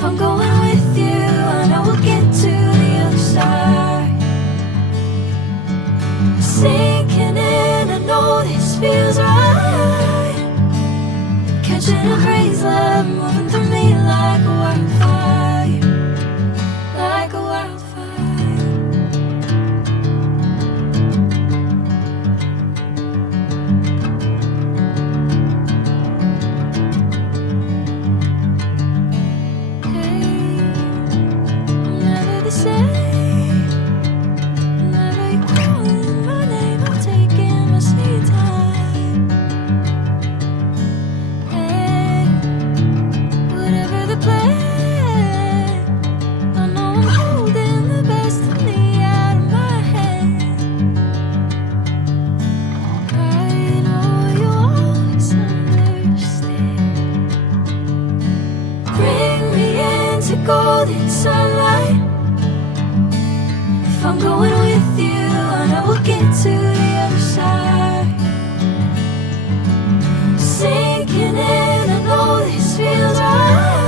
If I'm going with you, I know we'll get to the other side. Sinking in, I know this feels right. Catching a breeze, love moving through me like a wildfire, like a wildfire. Golden sunlight. If I'm going with you, I know we'll get to the other side. Sinking in, I know this feels right.